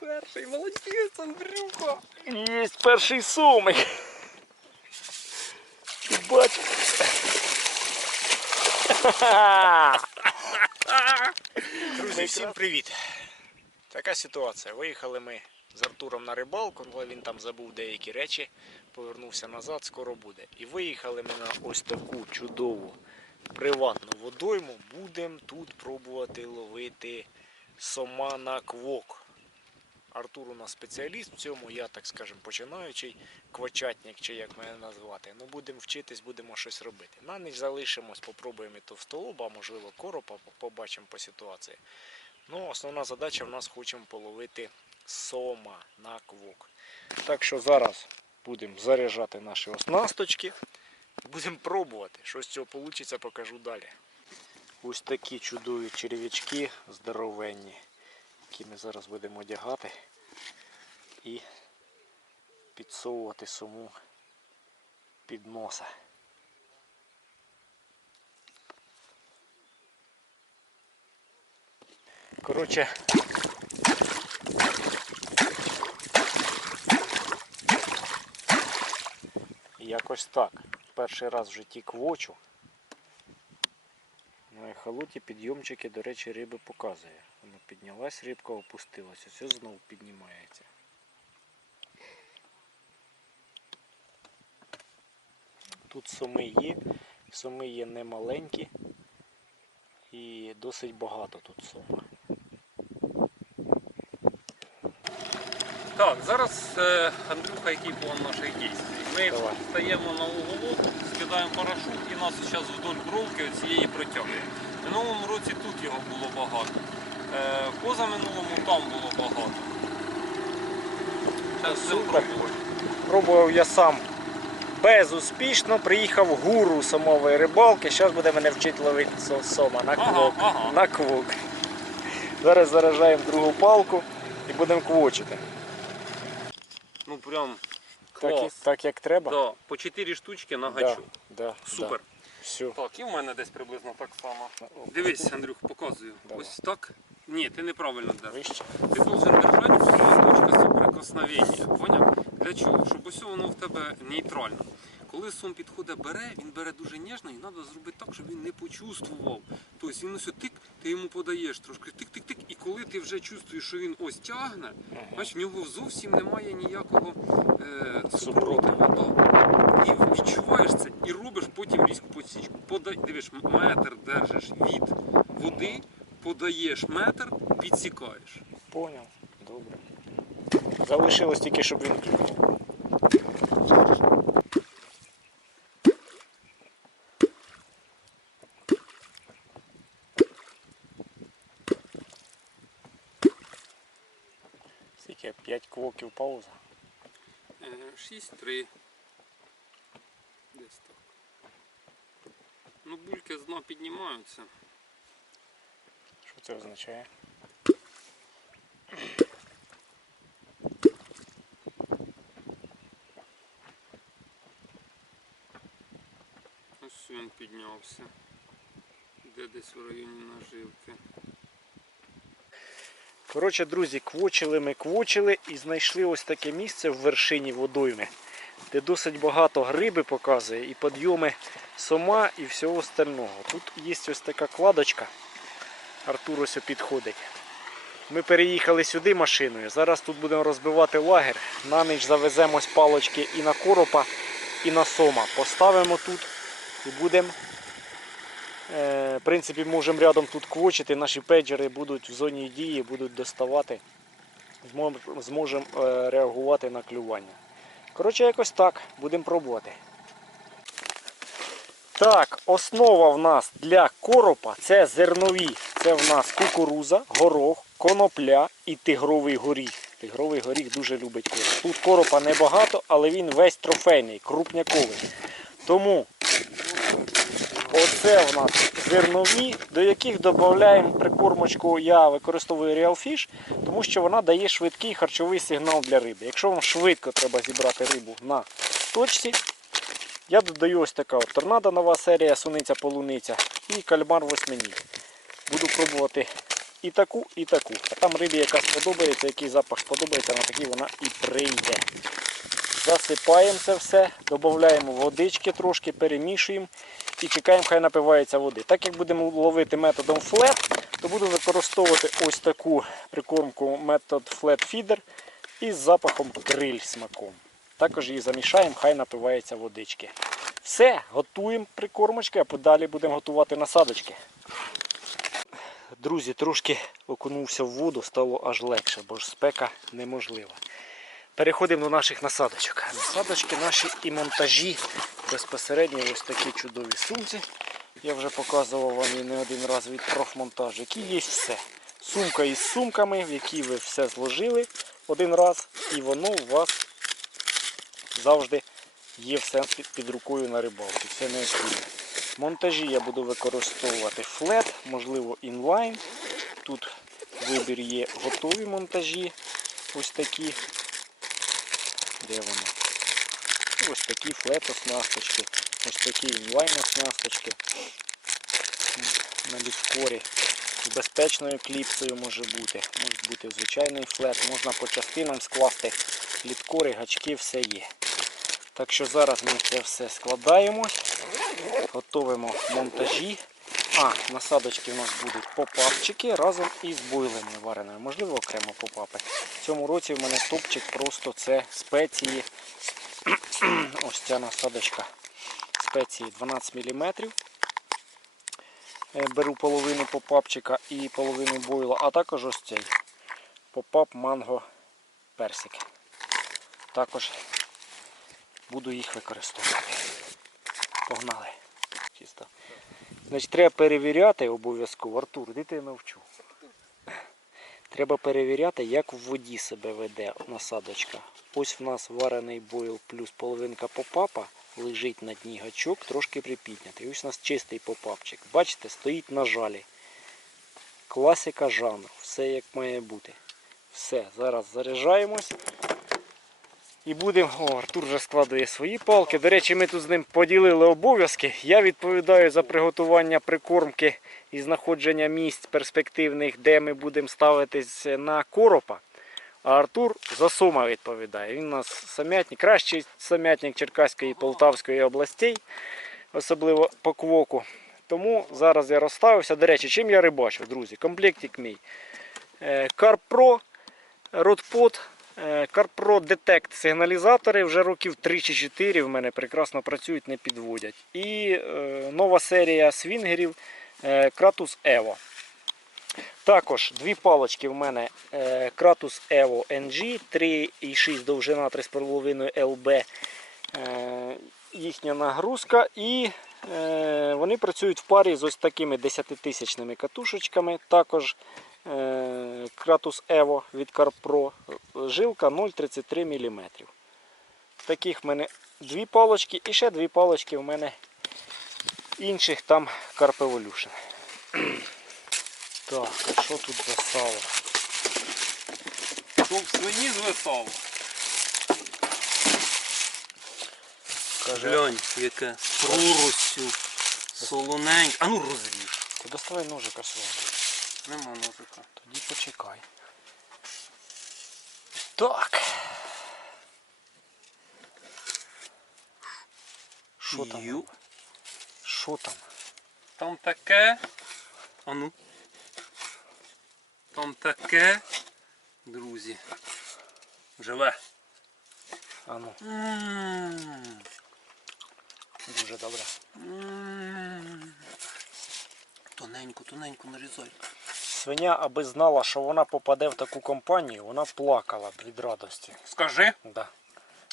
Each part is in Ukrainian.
Перший молодець, Андрюха. Є перший сомик. Ти бач. Друзі, всім привіт. Така ситуація. Виїхали ми з Артуром на рибалку, але він там забув деякі речі, повернувся назад, скоро буде. І виїхали ми на ось таку чудову приватну водойму. Будемо тут пробувати ловити сома на квок. Артур у нас спеціаліст в цьому, я, так скажем, починаючий квачатник, чи як мене назвати. Ну будемо вчитись, будемо щось робити. На ніч залишимось, попробуємо і товстолоба, можливо, коропа, побачимо по ситуації. Ну, основна задача в нас хочемо половити сома на квок. Так що зараз будемо заряджати наші оснасточки. Будемо пробувати. Що з цього вийде, покажу далі. Ось такі чудові черв'ячки здоровенні які ми зараз будемо одягати і підсовувати суму під носа. Коротше, якось так. Перший раз в житті квочу. На ехолоті підйомчики, до речі, риби показує. Вона піднялась, рибка опустилася, все знову піднімається. Тут суми є, суми є немаленькі і досить багато тут сума. Так, зараз е, Андрюха, який план наших дій? Ми Давай. стаємо на уголок, скидаємо парашут і нас зараз вдоль бровки цієї протягує. В минулому році тут його було багато. Е, позаминулому там було багато. Зараз. Пробував я сам безуспішно, приїхав гуру самової рибалки. Зараз буде мене вчити ловити сома на Ага, квок. ага. На квок. Зараз заражаємо другу палку і будемо квочити. Ну прям Так, клас. так як треба. Да, по 4 штучки на Да, гачу. да, Супер. Да. Все. Так, і в мене десь приблизно так само. Дивись, Андрюх, показую. Давай. Ось так. Ні, ти неправильно держиш. Вище. Ти должен держати всю точку соприкосновення. Поняв? Для чого? Щоб ось воно в тебе нейтрально. Коли сум підходить бере, він бере дуже ніжно і треба зробити так, щоб він не почувствував. Тобто він ось тик, ти йому подаєш трошки тик-тик-тик, і коли ти вже чувствуєш, що він ось тягне, бачиш, в нього зовсім немає ніякого е, супротиву. І відчуваєш це, і робиш потім різку посічку. Подай, дивиш, метр держиш від води, подаєш метр, підсікаєш. Поняв. Добре. Залишилось тільки, щоб він клюнув. Скільки? 5 квоків пауза. 6-3. Десь так. Ну, бульки з дна піднімаються. Що це означає? Ось він піднявся. Де десь в районі наживки. Коротше, друзі, квочили ми квочили і знайшли ось таке місце в вершині водойми, де досить багато гриби показує, і підйоми сома і всього остального. Тут є ось така кладочка. Артур ось підходить. Ми переїхали сюди машиною. Зараз тут будемо розбивати лагер. На ніч завеземо палочки і на коропа, і на сома. Поставимо тут і будемо В принципі, можемо рядом тут квочити, наші пейджери будуть в зоні дії, будуть доставати, зможемо е, реагувати на клювання. Коротше, якось так, будемо пробувати. Так, основа в нас для коропа це зернові. Це в нас кукуруза, горох, конопля і тигровий горіх. Тигровий горіх дуже любить короб. Тут коропа небагато, але він весь трофейний, крупняковий. Тому Оце в нас зернові, до яких додаємо прикормочку, я використовую Real Fish, тому що вона дає швидкий харчовий сигнал для риби. Якщо вам швидко треба зібрати рибу на точці, я додаю ось така от торнадо нова серія, суниця полуниця і кальмар восьминіг. Буду пробувати і таку, і таку. А там рибі, яка сподобається, який запах сподобається, на такий вона і прийде. Засипаємо це все, додаємо водички трошки, перемішуємо і чекаємо, хай напивається води. Так як будемо ловити методом флет, то буду використовувати ось таку прикормку метод флет фідер із запахом криль смаком. Також її замішаємо, хай напивається водички. Все, готуємо прикормочки, а подалі будемо готувати насадочки. Друзі, трошки окунувся в воду, стало аж легше, бо ж спека неможлива. Переходимо до наших насадочок. Насадочки наші і монтажі безпосередньо ось такі чудові сумці. Я вже показував вам її не один раз від профмонтажу, які є все. Сумка із сумками, в якій ви все зложили один раз, і воно у вас завжди є все під рукою на рибалці, все необхідне. Монтажі я буду використовувати флет, можливо інлайн. Тут вибір є готові монтажі. Ось такі. Де вони? Ось такі флет-оснасточки, ось такі інлайн-оснасточки на літкорі. З безпечною кліпсою може бути. Може бути звичайний флет, можна по частинам скласти літкори, гачки, все є. Так що зараз ми це все складаємо, готуємо монтажі. А, насадочки у нас будуть попапчики разом із бойлами вареними. Можливо, окремо попапи. В цьому році в мене топчик просто це спеції. Ось ця насадочка спеції 12 мм. Е, Беру половину попапчика і половину бойла, а також ось цей попап манго персик. Також буду їх використовувати. Погнали. Значить, треба перевіряти обов'язково. Артур, де ти навчу? Треба перевіряти, як в воді себе веде насадочка. Ось в нас варений бойл плюс половинка попапа лежить на дні гачок, трошки припіднятий. Ось у нас чистий попапчик. Бачите, стоїть на жалі. Класика жанру. Все як має бути. Все, зараз заряджаємось. І будемо. О, Артур вже складує свої палки. До речі, ми тут з ним поділили обов'язки. Я відповідаю за приготування прикормки і знаходження місць перспективних, де ми будемо ставитись на коропа. А Артур за сома відповідає. Він у нас самятник, кращий самятник Черкаської і Полтавської областей, особливо по квоку. Тому зараз я розставився. До речі, чим я рибачу, друзі? Комплектик мій. Карпро, Ротпот, Карпро Детект сигналізатори вже років 3 чи 4 в мене прекрасно працюють, не підводять. І е, нова серія свінгерів Кратус Evo. Також дві палочки в мене е, Kratos Evo NG 3,6 довжина 3,5 LB. Е, їхня нагрузка. І е, вони працюють в парі з ось такими 10-тисячними катушечками. Також е, Kratos Evo від CarPro. Жилка 0,33 мм. Таких в мене дві палочки і ще дві палочки в мене інших там Evolution. Так, а що тут за сало? Щоб свині звисало. Каже, Глянь, яке з проростю, солоненьке. А ну розвів. ти доставай ножика свого. Нема ножика. Тоді почекай. Так. Що там? Що там? Там таке. А ну. Там таке. Друзі. Живе. А ну, М, дуже добре. м. Тоненько, тоненько нарізай. Свиня, аби знала, що вона попаде в таку компанію, вона плакала б від радості. Скажи, Да.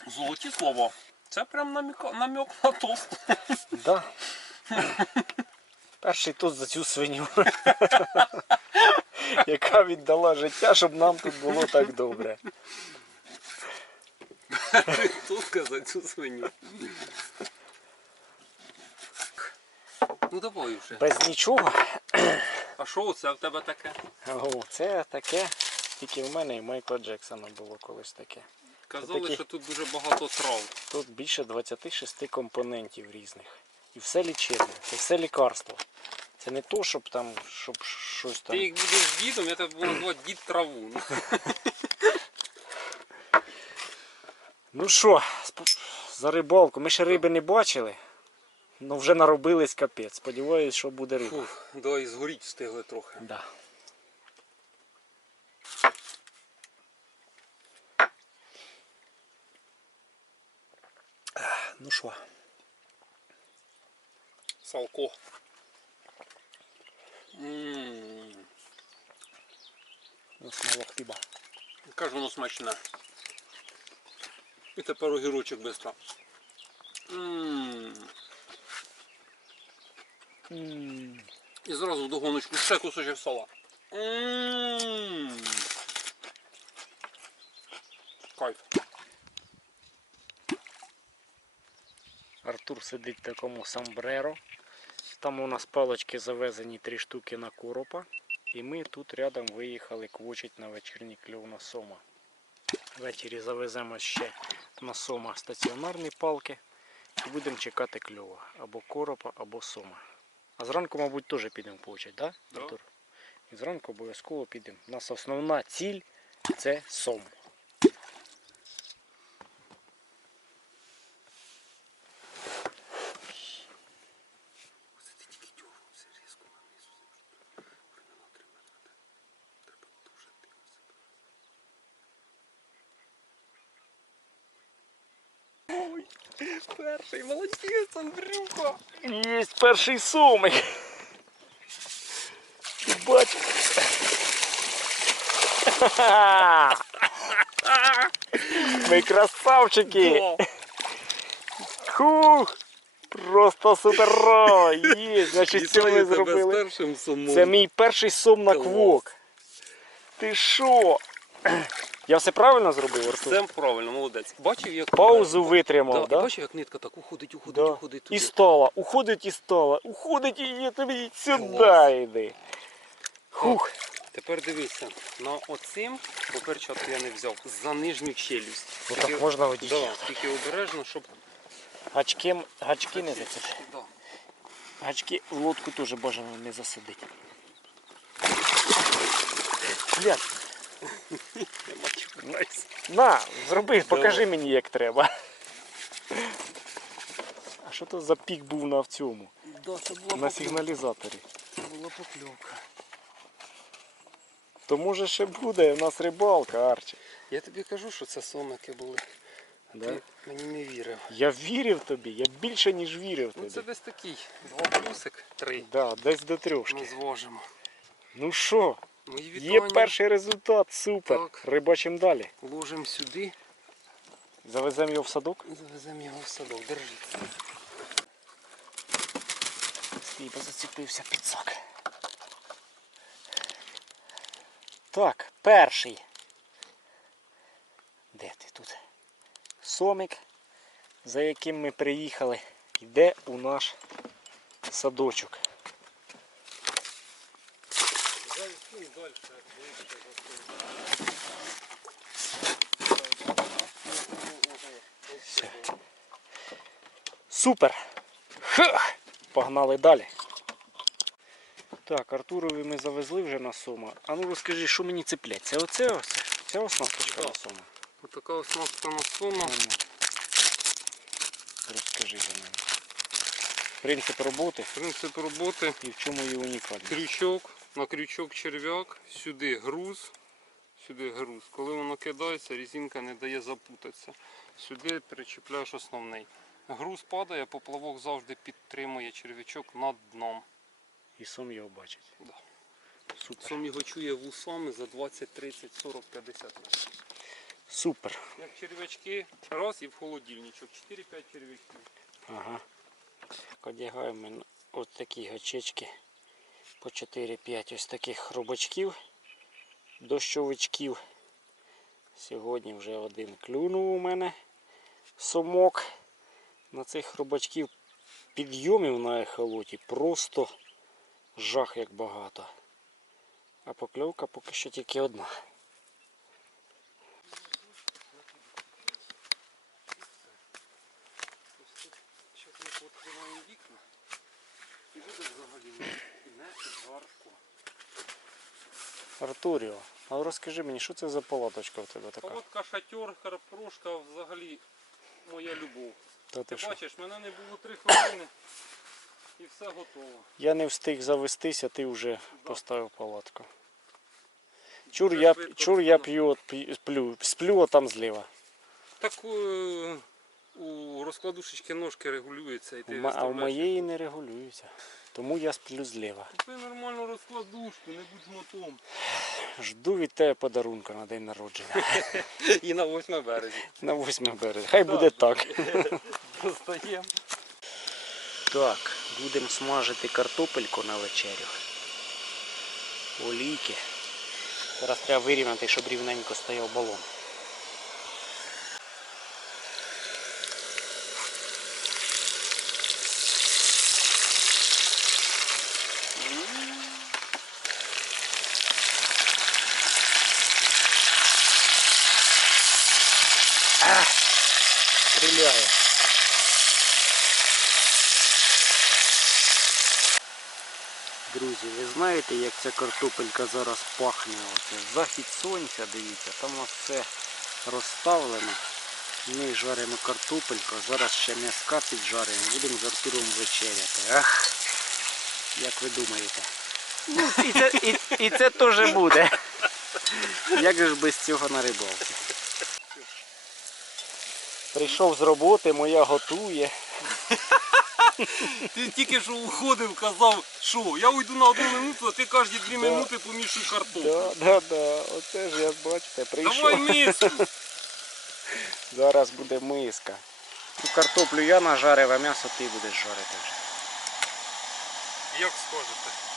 золоті слова. Це прям намік, намік на тост. Да. Перший тут за цю свиню, яка віддала життя, щоб нам тут було так добре. Тутка за цю свиню. Ну давай вже. Без нічого. А що це в тебе таке? О, це таке. Тільки в мене і Майкла Джексона було колись таке. Казали, такі- що тут дуже багато трав. Тут більше 26 компонентів різних. І все лічебне, це все лікарство. Це не то, щоб там, щоб щось там. Ти як будеш дідом, я тебе буду називати дід траву. Ну, Ну що, за рибалку. Ми ще риби не бачили. Ну вже наробились капець. Сподіваюсь, що буде риба. Фух, да, і згоріть встигли трохи. Да. Ну що, Салко. Ммм, у мало хліба. яка ж воно смачне. І тепер огірочок бистро. Ммм. І зразу в догоночку ще кусочок сала. Кайф. Артур сидить в такому самбреро. Там у нас палочки завезені три штуки на коропа. І ми тут рядом виїхали квочить на вечірній кльов на сома. Ввечері завеземо ще на сома стаціонарні палки і будемо чекати кльова. Або коропа, або сома. А зранку, мабуть, теж підемо получать, так? Да. Да. І зранку обов'язково підемо. У нас основна ціль це сом. Перший молодець, Андрюха. Є перший сомик. Бач. Ми красавчики. Хух. Просто супер. Є, значить, це ми зробили. Це мій перший сом на квок. Ти що? Я все правильно зробив, Артур? Це правильно, молодець. Бачив, як Паузу Да, витримав, і да? бачив, як нитка так уходить, уходить, Да. уходить туди. І стала, уходить і стала, уходить і тобі сюди йди. Хух. Тепер дивися, на оцим, бо перчатку я не взяв, за нижню челюсть. Отак Тільки- можна одіти. Да, тільки обережно, щоб... Гачки, гачки не зацепити. Да. Гачки в лодку теж бажано не засадити. Блядь. На, зроби, покажи мені як треба. А що то за пік був на в цьому? Да, це була На сигналізаторі. Це була покльовка. То може ще буде, у нас рибалка, Арчі. Я тобі кажу, що це сомики були. А Да? Ти мені не вірив. Я вірив тобі, я більше ніж вірив Ну це десь такий. Два плюсик, три. Да, десь до трьошки. Ми зважимо. Ну що, Мої є перший результат, супер. Так. Рибачимо далі. Ложимо сюди Завеземо його в садок. завеземо його в садок. Держіть. Стій, бо зацепився підсак. Так, перший. Де ти тут? Сомик, за яким ми приїхали, йде у наш садочок. Все. Супер! Хах! Погнали далі. Так, Артурові ми завезли вже на сома. А ну розкажи, що мені цеплять? Це оце ось? Ця оснасточка на сома. Отака оснастка на сома. Ну. Розкажи за неї. Принцип роботи Принцип роботи. і в чому її унікальність. Крючок, на крючок черв'як, сюди груз, сюди груз. Коли воно кидається, резинка не дає запутатися. Сюди причіпляєш основний. Груз падає, поплавок завжди підтримує черв'ячок над дном. І сом його бачить. Да. Супер. Сом його чує вусами за 20, 30, 40, 50 метрів. Супер. Як черв'ячки, раз і в холодильничок. 4-5 черв'ячків. Ага. Одягаємо от такі гачечки по 4-5 ось таких хробачків, дощовичків. Сьогодні вже один клюнув у мене сомок. На цих хробачків підйомів на ехолоті просто жах як багато. А покльовка поки що тільки одна. Зараз ми відкриваємо вікна. І буде взагалі не, не жарко. Артуріо, а розкажи мені, що це за палаточка в тебе така? Палатка, шатер, карпрошка, взагалі моя любов. Та ти Ти бачиш, мене не було три хвилини і все готово. Я не встиг завестися, ти вже поставив палатку. Чур я, чур я п'ю, сплю, сплю отам зліва. Так е, у розкладушечки ножки регулюються і ти ма- А у виставляєш. моєї не регулюється. Тому я сплю зліва. Купи нормальну розкладушку, не будь мотом. Жду від тебе подарунка на день народження. І на 8 березі. На 8 березня. Хай буде так. Достаємо. Так, будемо смажити картопельку на вечерю. Олійки. Зараз треба вирівняти, щоб рівненько стояв балон. А, стріляє. Друзі, ви як ця картопелька зараз пахне? Оце захід сонця, дивіться, там у нас все розставлено. Ми жаримо картопельку, зараз ще м'яска піджаримо, будемо з Артуром вечеряти. Ах, як ви думаєте? Ну, і це, і, і це теж буде. Як же ж без цього на рибалці? Прийшов з роботи, моя готує. Ти тільки що уходив, казав, що я уйду на одну минуту, а ти кожні дві минути помішуй картоплю. Так, так, так. Оце ж я бачите, прийшов. Давай миску. Зараз буде миска. Картоплю я нажарив, а м'ясо ти будеш жарити вже. Як скажете.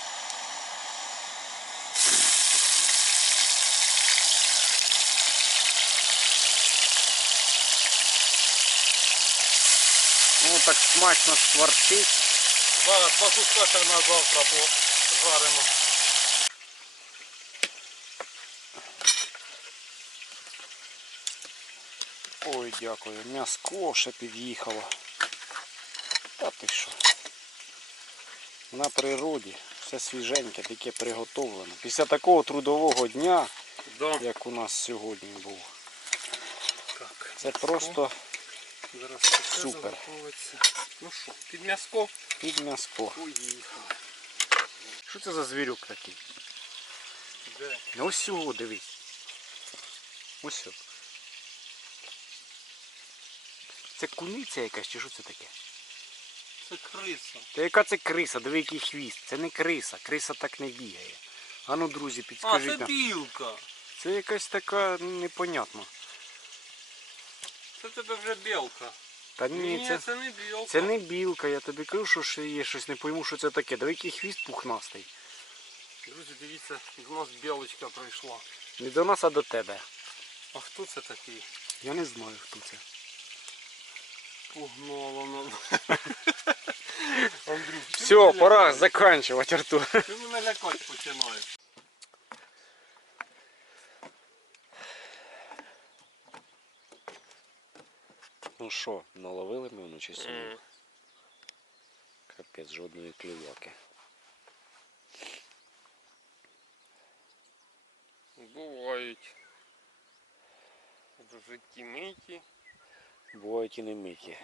Так смачно шкварчить. Два, два куска ще на завтра пожаримо. Ой, дякую. М'яско ще під'їхало. Та ти що? На природі все свіженьке, таке приготовлено. Після такого трудового дня, Да. як у нас сьогодні був, Так. це просто Зараз все Супер. заготовиться. Ну що, під м'яско під поїхали. Що це за звірюк такий? Де? Ну ось цього дивись. Ось. сього. Це куниця якась чи що це таке? Це криса. Та яка це криса? Диви який хвіст. Це не криса. Криса так не бігає. А ну, друзі, А, це нам. білка. Це якась така непонятна. Це тебе вже білка. Та ні, Ні, це, це не білка. це не білка, я тобі кажу, що ще є щось, не пойму, що це таке. Диви який хвіст пухнастий. Друзі, дивіться, до нас білочка прийшла. Не до нас, а до тебе. А хто це такий? Я не знаю, хто це. Погнала нам. Все, пора заканчивать, Артур. Ти мене лякати починаєш. Ну що, наловили ми вночі сьогодні? Капець, жодної клюваки. Бувають. В житті миті. Бувають і не миті.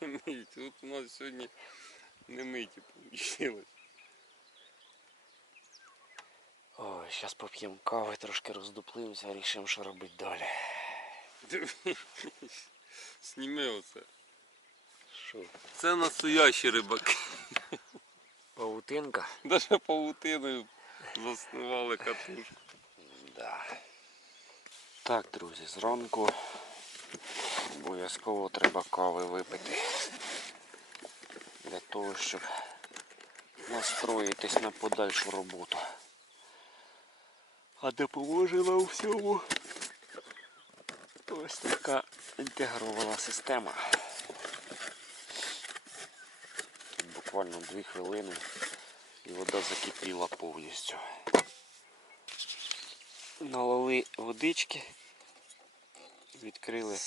Не миті. От у нас сьогодні не миті вийшло. Ой, зараз поп'ємо кави, трошки роздуплимося, рішимо, що робити далі. Сніми оце. Що? Це настоящі рибаки. Павутинка? Даже павутиною заснували катушку. Да. Так, друзі, зранку обов'язково треба кави випити. Для того, щоб настроїтись на подальшу роботу. А допоможе нам всьому ось така інтегрована система. Тут буквально 2 хвилини і вода закипіла повністю. Налили водички, відкрили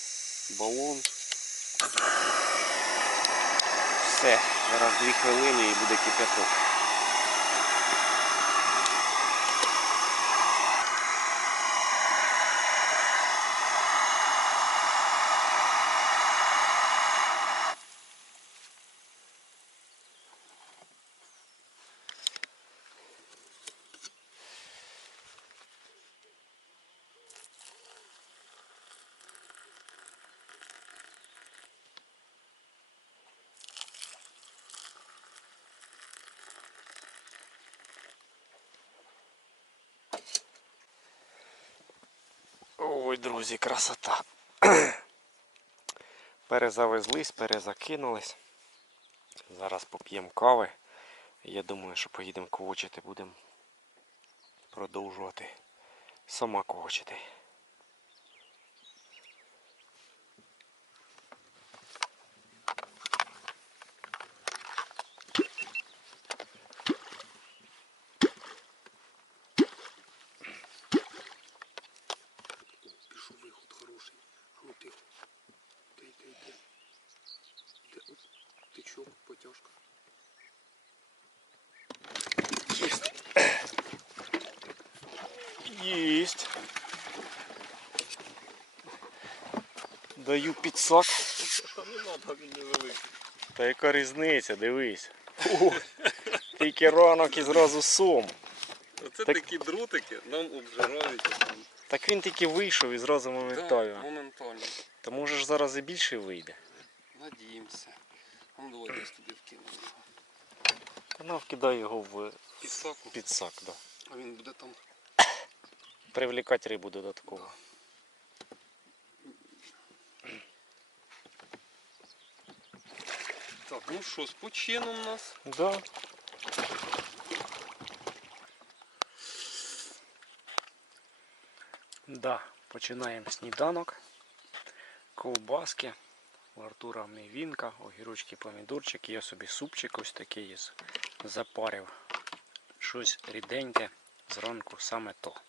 балон. Все. Зараз дві хвилини і буде кипяток. Ой, друзі, красота. Перезавезлись, перезакинулись. Зараз поп'ємо кави. Я думаю, що поїдемо ковочити, будемо продовжувати сама ковочити. 6. Даю підсак. Не треба, він невеликий. Та яка різниця, дивись. О, тільки ранок і зразу сом. Оце так... такі друтики, нам обжирають. Так він тільки вийшов і зразу моментально. Да, моментально. Та може ж зараз і більше вийде. Надіємося. Ну давай десь туди вкинемо. Та ну, вкидай його в підсак. Підсак. А він буде там. Привлікати рибу додатково. Так, ну що, з почином у нас. Да. Да, починаємо сніданок. Ковбаски. У Артура мівінка, огірочки, помідорчики. Я собі супчик ось такий із запарив. Щось ріденьке зранку саме то.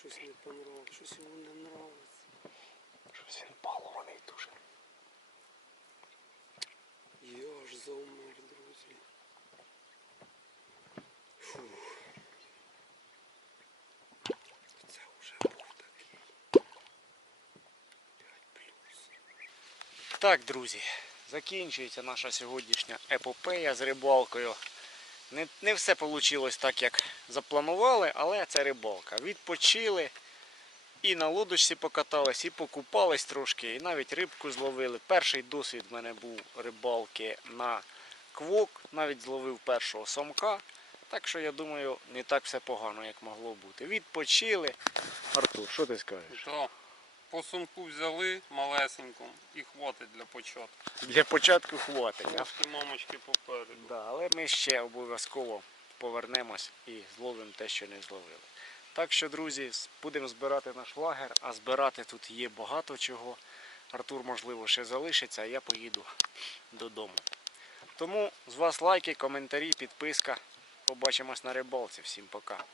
Щось не понравилось, щось йому не нравиться. Щось він балоний дуже. Я аж заумер, друзі. Фух. Це вже був такий. 5 плюс. Так, друзі, закінчується наша сьогоднішня епопея з рибалкою. Не, не все вийшло так, як запланували, але це рибалка. Відпочили і на лодочці покатались, і покупались трошки, і навіть рибку зловили. Перший досвід в мене був рибалки на квок, навіть зловив першого самка. Так що я думаю, не так все погано, як могло бути. Відпочили. Артур, що ти скажеш? По сумку взяли малесенькому і хватить для початку. Для початку хватить. а? Трошки мамочки попереду. Да, але ми ще обов'язково повернемось і зловимо те, що не зловили. Так що, друзі, будемо збирати наш лагер, а збирати тут є багато чого. Артур, можливо, ще залишиться, а я поїду додому. Тому з вас лайки, коментарі, підписка. Побачимось на рибалці. Всім пока.